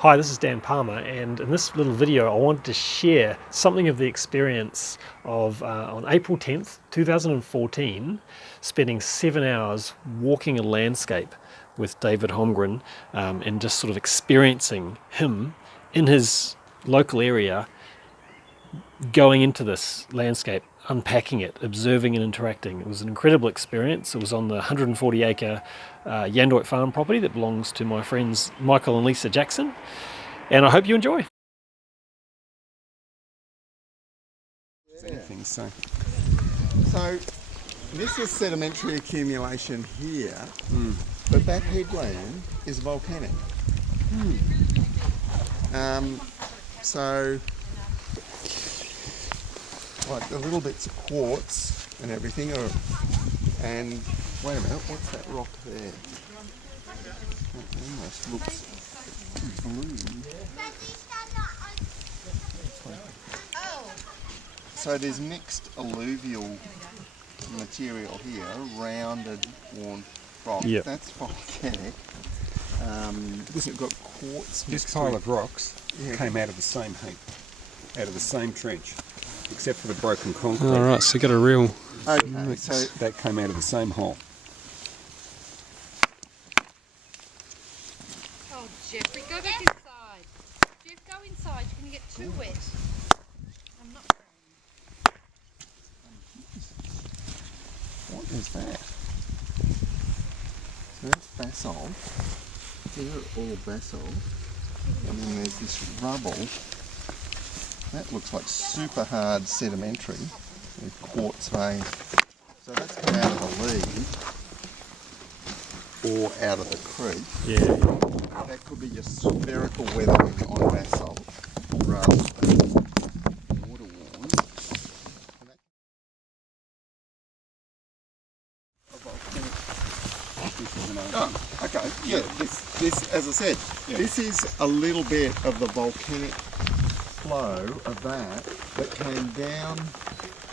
Hi, this is Dan Palmer, and in this little video I wanted to share something of the experience of on April 10th, 2014, spending 7 hours walking a landscape with David Holmgren, and just sort of experiencing him in his local area, going into this landscape, unpacking it, observing and interacting. It was an incredible experience. It was on the 140 acre Yandoit farm property that belongs to my friends Michael and Lisa Jackson, and I hope you enjoy. So this is sedimentary accumulation here, but that headland is volcanic. So like the little bits of quartz and everything are, and wait a minute, what's that rock there? That almost looks blue. So there's mixed alluvial material here, rounded, worn rock. Yep. That's volcanic. This has got quartz. This pile of rocks came out of the same heap, out of the same trench, except for the broken concrete. All right, so you got a real... Okay, so that came out of the same hole. Oh, Jeffrey, go back inside. Jeff, go inside. You're going to get too wet. I'm not praying. what is that? So that's basalt. These are all basalt. And then there's this rubble. That looks like super hard sedimentary with quartz veins. So that's come out of the lead or out of the creek. Yeah. That could be just spherical weathering on basalt rather than water worn. Oh, okay. Yeah, this, as I said, this is a little bit of the volcanic flow of that came down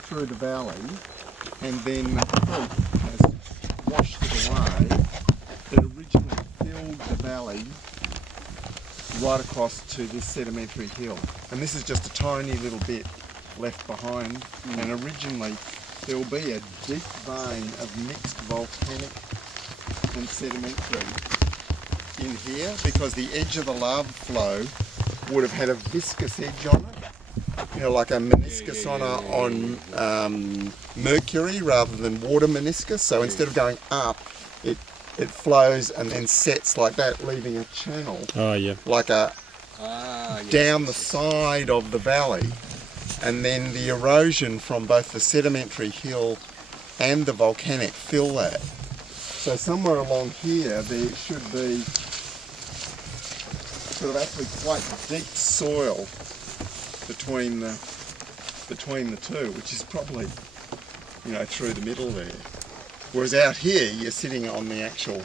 through the valley, and then the creek has washed it away. It originally filled the valley right across to this sedimentary hill, and this is just a tiny little bit left behind. And originally there will be a deep vein of mixed volcanic and sedimentary in here, because the edge of the lava flow would have had a viscous edge on it, you know, like a meniscus on mercury rather than water meniscus. So instead of going up, it flows and then sets like that, leaving a channel, like a down the side of the valley. And then the erosion from both the sedimentary hill and the volcanic fill that. So somewhere along here there should be sort of actually quite deep soil between the two, which is probably, you know, through the middle there. Whereas out here you're sitting on the actual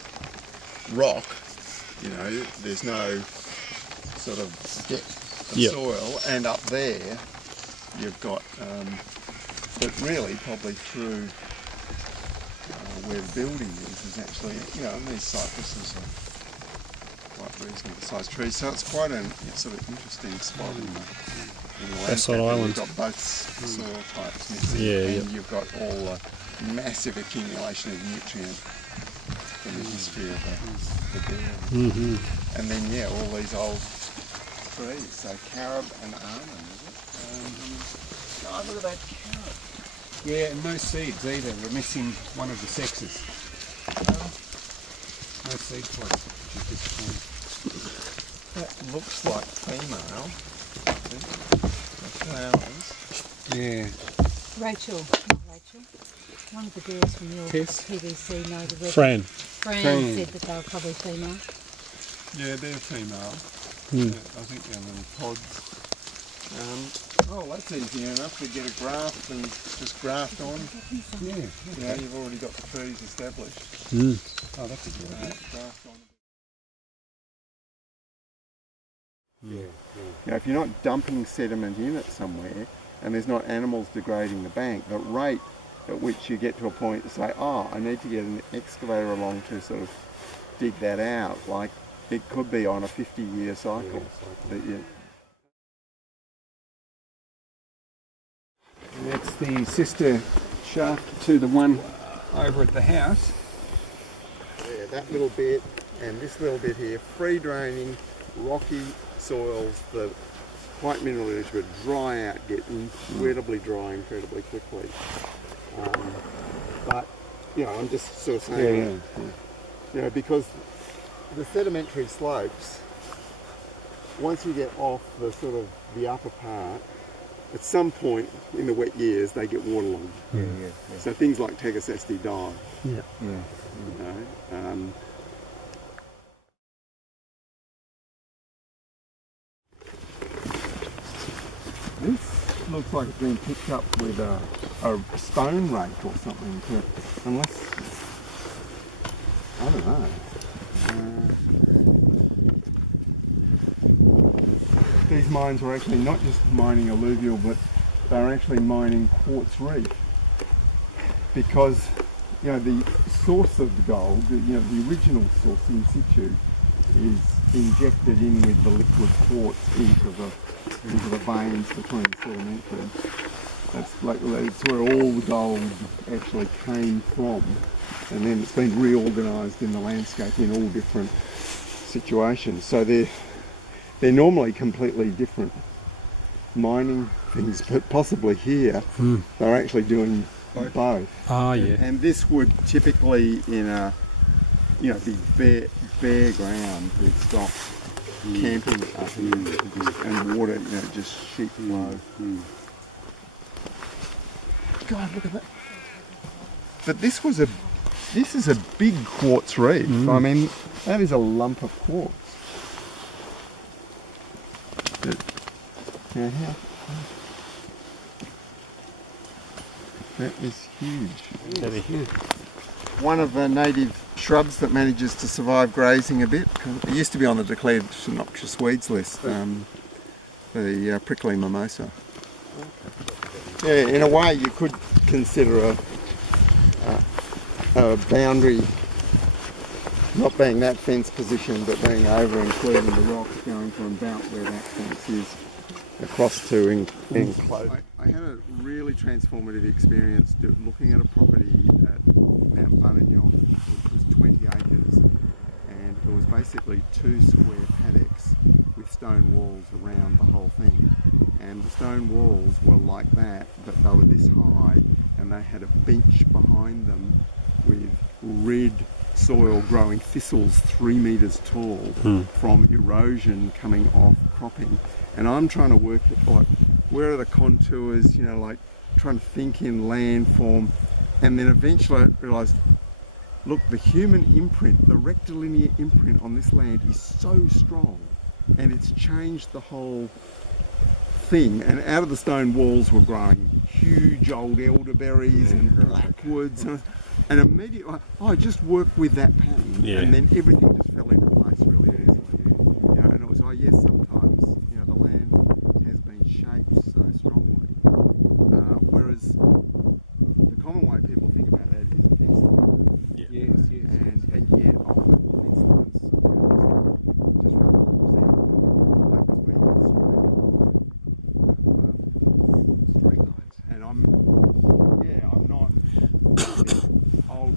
rock, you know, there's no sort of depth of soil, and up there you've got, but really probably through where the building is actually, you know, and these cypresses are quite reasonable sized trees, so it's quite a sort of interesting spot in the Basalt Island. You've got both soil types mixing, and you've got all the massive accumulation of nutrient in the history of the dairy. And then all these old trees, so carob and almond, is it? Oh, look at that carob. Yeah, and no seeds either. We're missing one of the sexes. No seed pods, which is disappointing. That looks like female. The flowers. Yeah. Rachel, not Rachel. One of the girls from your PVC know the red. Fran. Fran said that they were probably female. Yeah, they're female. Yeah, I think they're little pods. Oh, that's easy enough to get a graft and just graft on. Yeah. You know, you've already got the trees established. Oh, that's a good idea. Graft on. You know, if you're not dumping sediment in it somewhere, and there's not animals degrading the bank, the rate at which you get to a point to say, oh, I need to get an excavator along to sort of dig that out, like it could be on a 50-year cycle. And that's the sister shaft to the one over at the house. Yeah, that little bit and this little bit here, free draining, rocky soils that quite mineral rich but dry out, get incredibly dry incredibly quickly. But you know, I'm just sort of saying, you know, because the sedimentary slopes, once you get off the sort of the upper part, at some point in the wet years they get waterlogged. So things like Tegasesti die. You know, this looks like it's been picked up with a stone rake or something, unless, I don't know. These mines were actually not just mining alluvial, but they were actually mining quartz reef, because you know the source of the gold, you know, the original source in situ, is injected in with the liquid quartz into the veins between the sedimentary. That's where all the gold actually came from, and then it's been reorganised in the landscape in all different situations. So they're normally completely different mining things, but possibly here they're actually doing both. Ah, yeah. And this would typically, in a, you know, be bare ground with stock camping up here, and water, you know, just sheet flow. God, look at that! But this is a big quartz reef. I mean, that is a lump of quartz. Yeah, that is huge. That is huge. One of the native shrubs that manages to survive grazing a bit. It used to be on the declared noxious weeds list, the prickly mimosa. Yeah, in a way you could consider a boundary not being that fence position, but being over including the rock, going from about where that fence is across to enclosed. I had a really transformative experience looking at a property at Mount Bunanyong, which was 20 acres, and it was basically 2 square paddocks with stone walls around the whole thing. And the stone walls were like that, but they were this high, and they had a bench behind them with red soil growing thistles 3 metres tall from erosion coming off cropping. And I'm trying to work it, like, where are the contours, you know, like trying to think in landform. And then eventually I realised, look, the human imprint, the rectilinear imprint on this land is so strong, and it's changed the whole thing. And out of the stone walls were growing huge old elderberries and blackwoods, and immediately I just worked with that pattern, and then everything just fell into place really easily. You know, and it was, oh yes, sometimes, you know, the land has been shaped so strongly, whereas the common way people think about that is fence line. And yet often fence lines, you know, just represent like where you can straight lines. And I'm not. Old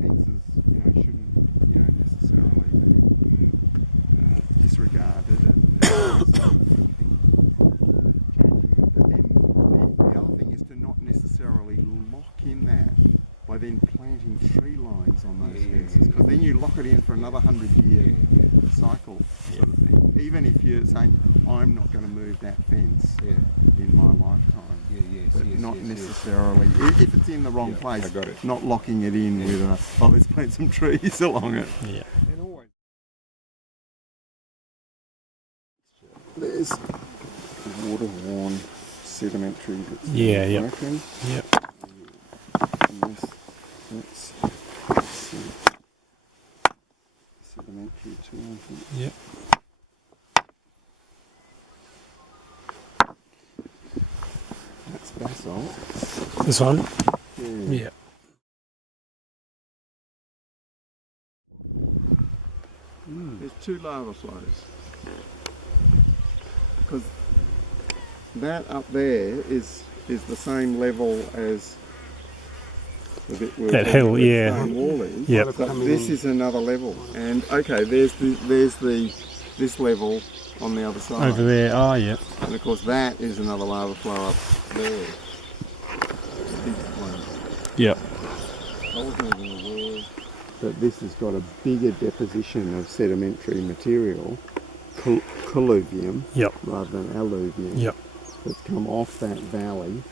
fences, you know, shouldn't, you know, necessarily be disregarded and changing them. But then the other thing is to not necessarily lock in that by then planting tree lines on those fences, because then you lock it in for another 100-year cycle sort of thing. Even if you're saying, I'm not going to move that fence in my lifetime. But not necessarily, if it's in the wrong place, not locking it in with let's plant some trees along it. And always. There's water-worn sedimentary that's broken. And that's sedimentary too, I think. That's basalt. This one? Yeah. There's 2 lava flows. Because that up there is the same level as the bit where That hill, the stone wall is. Yep. But this is another level. And okay, there's this level on the other side. Over there, oh yeah. And of course that is another lava flow up there. Yep. I wasn't even aware that this has got a bigger deposition of sedimentary material, colluvium, Yep. rather than alluvium, Yep. that's come off that valley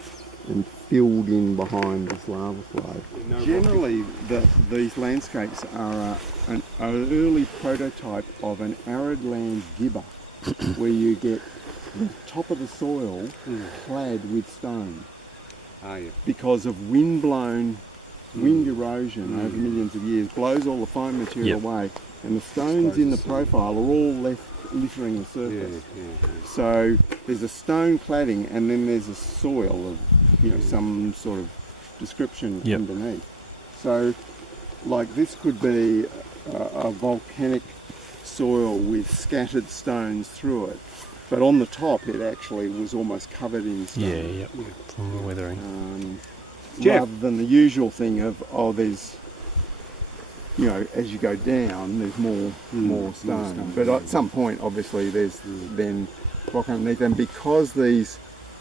and filled in behind this lava flow. Generally, these landscapes are an early prototype of an arid land gibber, where you get the top of the soil clad with stone. Ah, yeah. Because of wind erosion over millions of years blows all the fine material away, and the stones in the profile are all left littering the surface. So there's a stone cladding, and then there's a soil of some sort of description underneath. So like this could be a volcanic soil with scattered stones through it, but on the top it actually was almost covered in stone. From the weathering. Rather than the usual thing of, there's, as you go down, there's more stone. But at some point, obviously, there's then rock underneath. And because these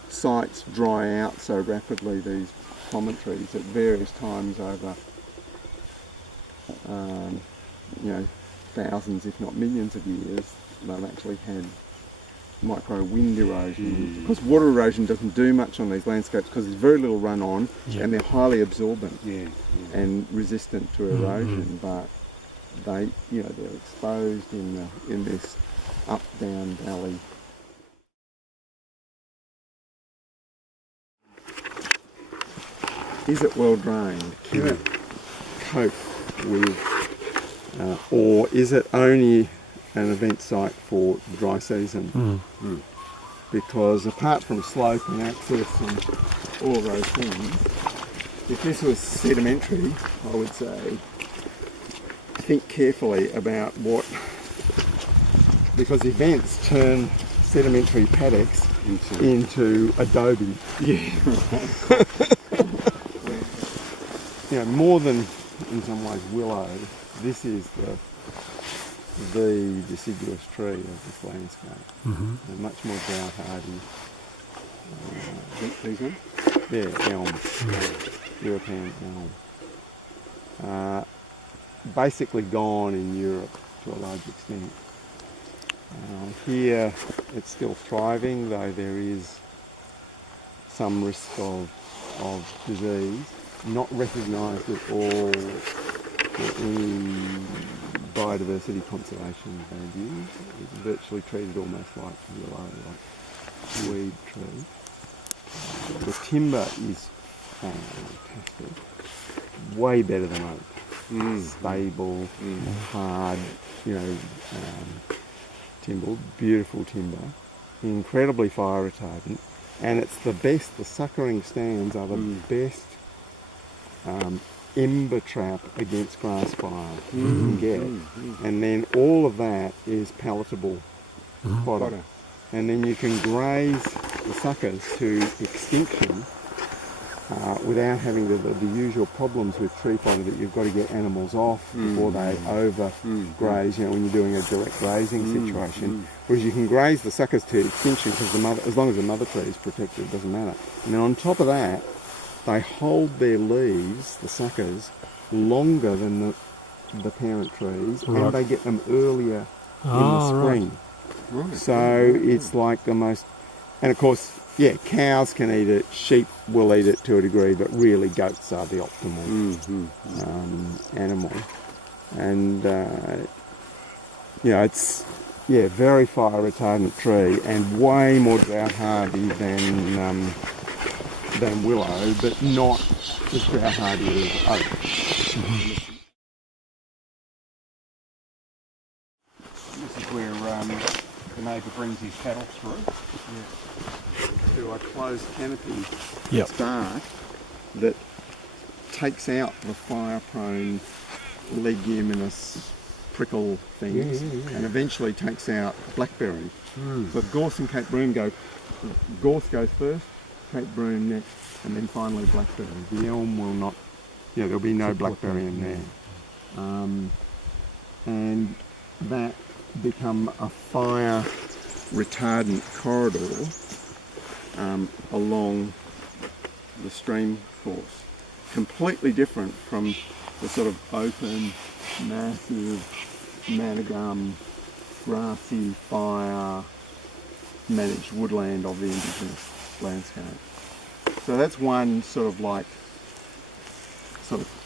sites dry out so rapidly, these promontories, at various times over, thousands, if not millions of years, they've actually had micro wind erosion, because water erosion doesn't do much on these landscapes because there's very little run on, and they're highly absorbent and resistant to erosion, but they're exposed in this up down valley. Is it well drained? Can it cope with, or is it only an event site for the dry season? Because apart from slope and access and all of those things, if this was sedimentary, I would say think carefully about because events turn sedimentary paddocks into adobe. More than in some ways willow, this is the deciduous tree of this landscape. They're much more drought hardy. These ones? Yeah, elm. European elm. Basically gone in Europe to a large extent. Here it's still thriving, though there is some risk of disease, not recognised at all for any biodiversity conservation value. It's virtually treated almost like willow, like weed tree. The timber is fantastic, way better than oak. Stable, hard, timber, beautiful timber, incredibly fire retardant, and it's the best. The suckering stands are the best ember trap against grass fire you can get, and then all of that is palatable fodder. And then you can graze the suckers to extinction without having the usual problems with tree fodder that you've got to get animals off before they overgraze, when you're doing a direct grazing situation. Whereas you can graze the suckers to extinction because as long as the mother tree is protected, it doesn't matter. And then on top of that, they hold their leaves, the suckers, longer than the parent trees, and they get them earlier in the spring. Right. So it's like the most, and of course, cows can eat it, sheep will eat it to a degree, but really goats are the optimal animal. And it's very fire retardant tree and way more drought hardy than willow, but not as drought hardy as oak. This is where the neighbour brings his cattle through. To a closed canopy that's dark, that takes out the fire-prone leguminous prickle things, and eventually takes out blackberry. So gorse and Cape Broom gorse goes first, Cape Broom next, and then finally blackberry. The elm will not, there'll be no blackberry in there. And that become a fire retardant corridor along the stream course. Completely different from the sort of open, massive, managum, grassy, fire managed woodland of the indigenous landscape. So that's one sort of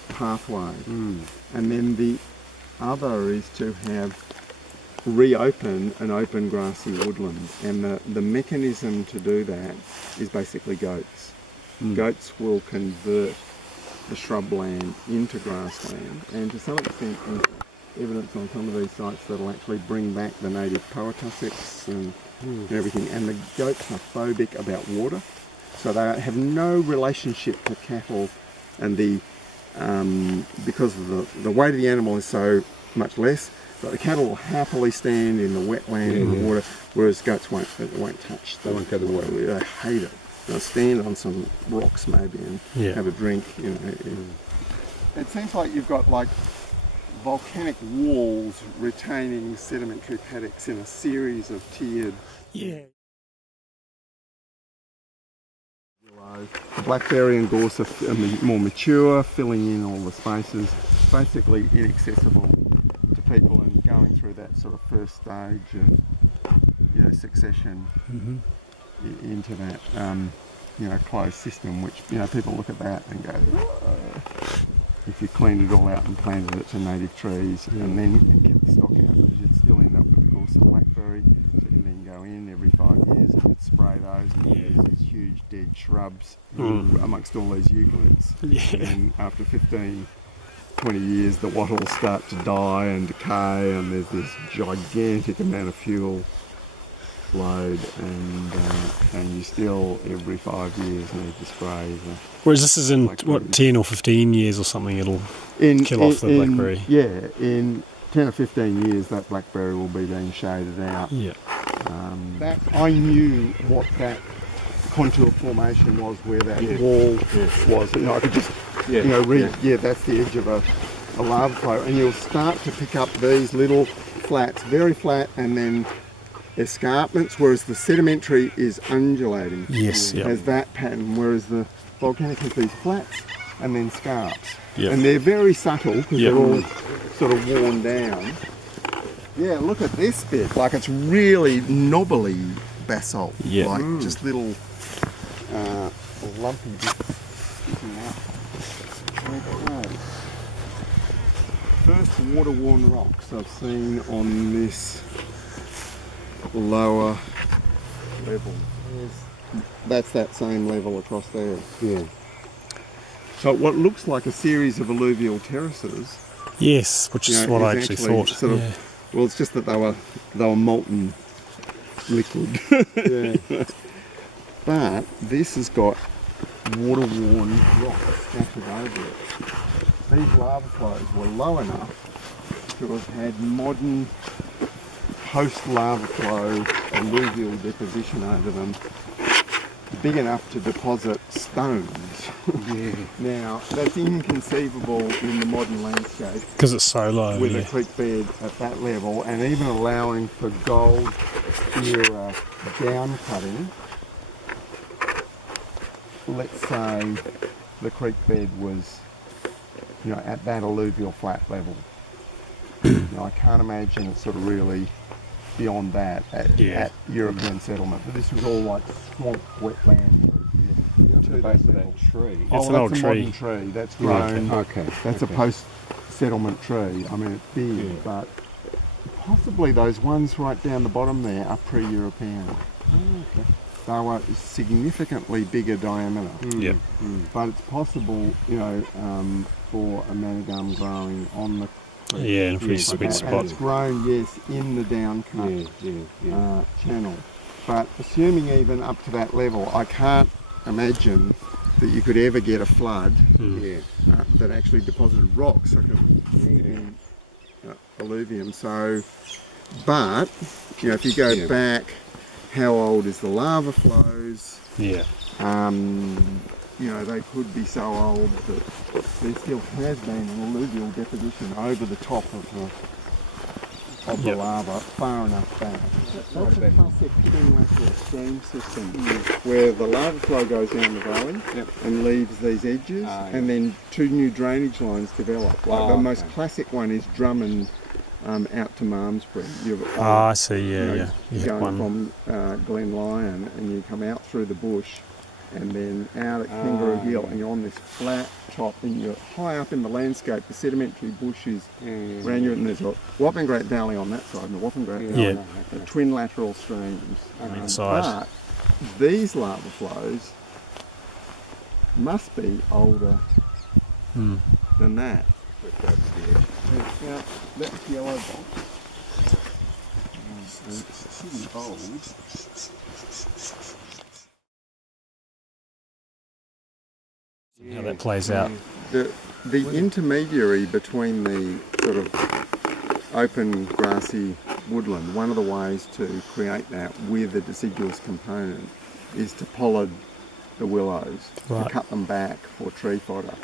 pathway. And then the other is to have reopen an open grassy woodland, and the mechanism to do that is basically goats. Goats will convert the shrubland into grassland, and to some extent evidence on some of these sites that'll actually bring back the native poetussets and everything. And the goats are phobic about water, so they have no relationship to cattle, and because of the weight of the animal is so much less, but the cattle will happily stand in the wetland and the water, whereas goats won't touch. They won't go to the water. They hate it. They'll stand on some rocks maybe and have a drink. It seems like you've got like volcanic walls retaining sedimentary paddocks in a series of tiered. Willow. Blackberry and gorse are more mature, filling in all the spaces, basically inaccessible to people, and going through that sort of first stage of succession into that closed system, which people look at that and go, if you cleaned it all out and planted it to native trees and then kept the stock out, you'd still end up with gorse and blackberry. So you then go in every 5 years and you'd spray those, and there's these huge dead shrubs amongst all these eucalypts. And after 15, 20 years, the wattles start to die and decay, and there's this gigantic amount of fuel load, and you still every 5 years need to spray. Whereas this is in 10 or 15 years or something, it'll kill off the blackberry. In 10 or 15 years, that blackberry will be being shaded out. That I knew what that contour formation was, where that wall was. I could just read. That's the edge of a lava flow, and you'll start to pick up these little flats, very flat, and then escarpments, whereas the sedimentary is undulating. Has that pattern, whereas the volcanic has these flats and then scarps. And they're very subtle because they're all sort of worn down. Look at this bit, like it's really knobbly basalt, just little lumpy bits sticking out. First water-worn rocks I've seen on this lower level. That's that same level across there. So what looks like a series of alluvial terraces. Which is what I actually thought. Well, it's just that they were molten liquid. But this has got water-worn rocks scattered over it. These lava flows were low enough to have had modern post-lava flow alluvial deposition over them, big enough to deposit stones. Now, that's inconceivable in the modern landscape. Because it's so low. With a creek bed at that level, and even allowing for gold era down cutting. Let's say the creek bed was, at that alluvial flat level. I can't imagine it's sort of really beyond that at European settlement. But this was all like swamp, wetland. To the base of that tree. It's an old that's a tree. modern tree. That's grown. That's a post-settlement tree. I mean, it's big, but possibly those ones right down the bottom there are pre-European. They were significantly bigger diameter. But it's possible, for a managum growing on the creek. In a pretty sweet spot. And it's grown, in the downcut channel. But assuming even up to that level, I can't imagine that you could ever get a flood that actually deposited rocks. So alluvium. So, but you know, if you go back, how old is the lava flows? Yeah. You know, they could be so old that there still has been an alluvial deposition over the top of the lava far enough back. That's a classic lateral stream system where the lava flow goes down the valley and leaves these edges, and then two new drainage lines develop. Like the most classic one is Drummond out to Malmesbury. I see, You're going from Glen Lyon and you come out through the bush and then out at Kangaroo Hill, and you're on this flat top and you're high up in the landscape. The sedimentary bushes around you, and there's a Whopping Great Valley on that side and the Whopping Great Valley, twin lateral streams. But these lava flows must be older than that. Now, that's yellow box. It's pretty old. How that plays out. The intermediary between the sort of open grassy woodland, one of the ways to create that with a deciduous component is to pollard the willows, to cut them back for tree fodder,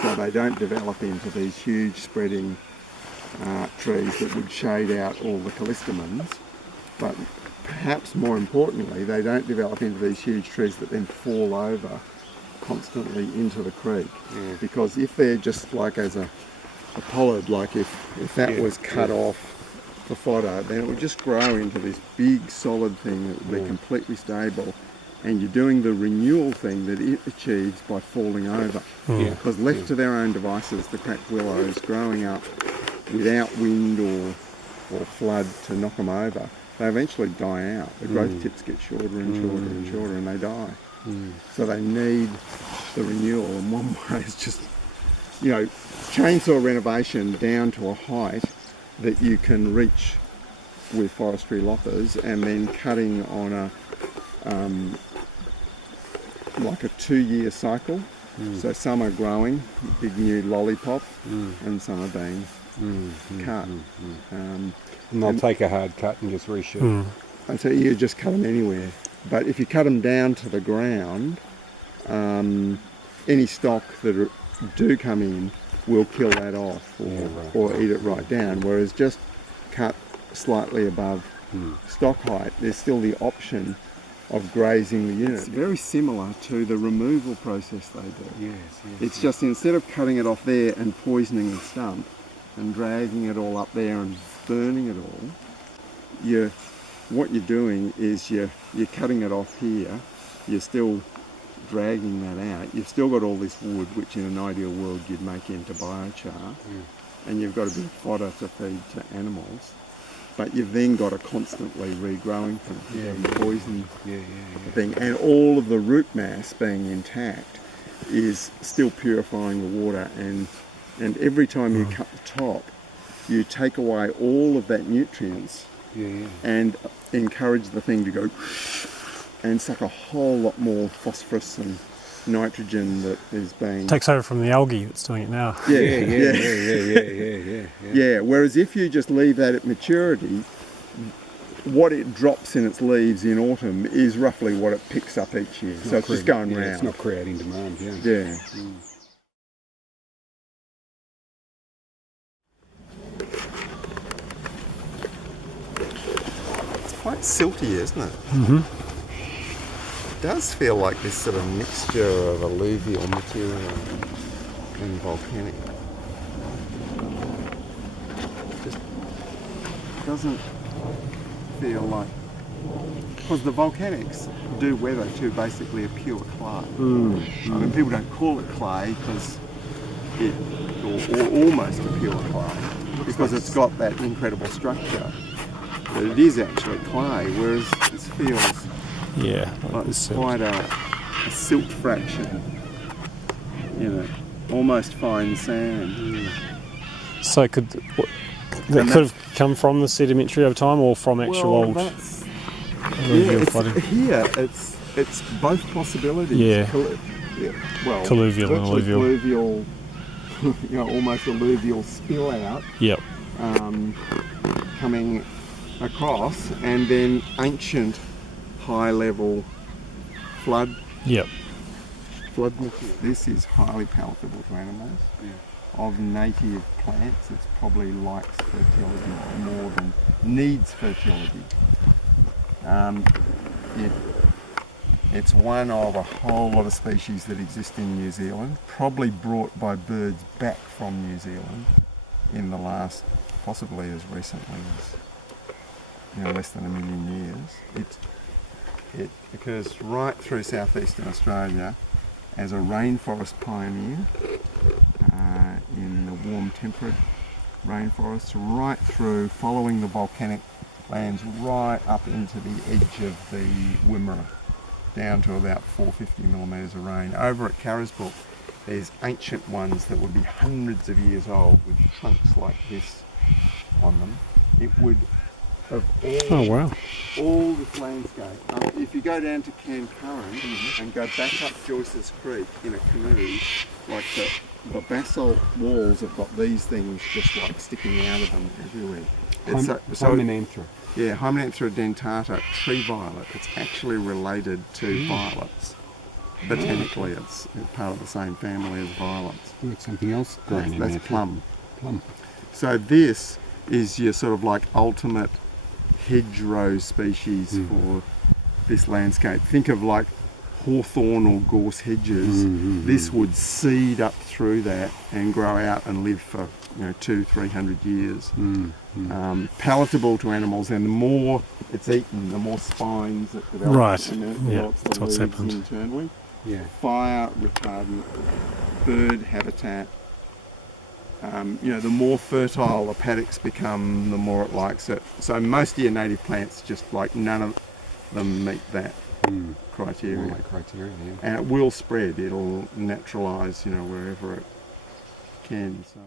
so they don't develop into these huge spreading trees that would shade out all the callistemons, but perhaps more importantly, they don't develop into these huge trees that then fall over constantly into the creek. Because if they're just like as a pollard, like if that was cut off for fodder, then it would just grow into this big solid thing that would be completely stable, and you're doing the renewal thing that it achieves by falling over. Because left to their own devices, the cracked willows growing up without wind or flood to knock them over, they eventually die out. The growth tips get shorter and shorter and shorter, and they die. So they need the renewal, and one way is just, you know, chainsaw renovation down to a height that you can reach with forestry loppers, and then cutting on a like a 2-year cycle. So some are growing, big new lollipop, and some are being cut. And they'll take a hard cut and just reshoot. And so you just cut them anywhere. But if you cut them down to the ground, any stock that do come in will kill that off or eat it right down. Whereas just cut slightly above stock height, there's still the option of grazing the unit. It's very similar to the removal process they do. It's just instead of cutting it off there and poisoning the stump and dragging it all up there and burning it all, what you're doing is you're cutting it off here, you're still dragging that out, you've still got all this wood, which in an ideal world you'd make into biochar, and you've got a bit of fodder to feed to animals, but you've then got a constantly regrowing thing, poison thing, and all of the root mass being intact is still purifying the water, and every time you cut the top, you take away all of that nutrients and encourage the thing to go and suck a whole lot more phosphorus and nitrogen that is being... Takes over from the algae that's doing it now. Yeah, whereas if you just leave that at maturity, what it drops in its leaves in autumn is roughly what it picks up each year. So it's just going round. It's not creating demand, Quite silty, isn't it? It does feel like this sort of mixture of alluvial material and volcanic. It just doesn't feel like... Because the volcanics do weather to basically a pure clay. I mean, people don't call it clay because or almost a pure clay, because it's got that incredible structure. But it is actually clay, whereas this feels like it's quite a silt fraction, almost fine sand. So could that could have come from the sedimentary over time, or from actual old flooding? Here it's both possibilities. Colluvial and alluvial. Alluvial, almost alluvial spill out. coming across, and then ancient high-level flood Yep. material. This is highly palatable to animals. Yeah. Of native plants, it's probably likes fertility more than needs fertility. It's one of a whole lot of species that exist in New Zealand, probably brought by birds back from New Zealand in the last, possibly as recently as less than 1 million years. It occurs right through southeastern Australia as a rainforest pioneer in the warm temperate rainforests, right through, following the volcanic lands right up into the edge of the Wimmera, down to about 450 millimetres of rain. Over at Carisbrook, there's ancient ones that would be hundreds of years old with trunks like this on them. It would, of all this landscape, if you go down to Cancurran and go back up Joyce's Creek in a canoe, like the basalt walls have got these things just like sticking out of them everywhere. Hymenanthera. Yeah, Hymenanthera dentata, tree violet. It's actually related to violets. Botanically, it's part of the same family as violets. It's something else growing in there. That's plum. Plum. So this is your sort of like ultimate hedgerow species for this landscape. Think of like hawthorn or gorse hedges. This would seed up through that and grow out and live for 200-300 years. Palatable to animals, and the more it's eaten, the more spines it develops. Right. And it Yeah, develops the that's what's leaves happened. internally. Yeah. Fire retardant, bird habitat. The more fertile the paddocks become, the more it likes it. So most of your native plants, just like none of them meet that criteria. All that criteria, yeah. And it will spread. It'll naturalise, wherever it can. So.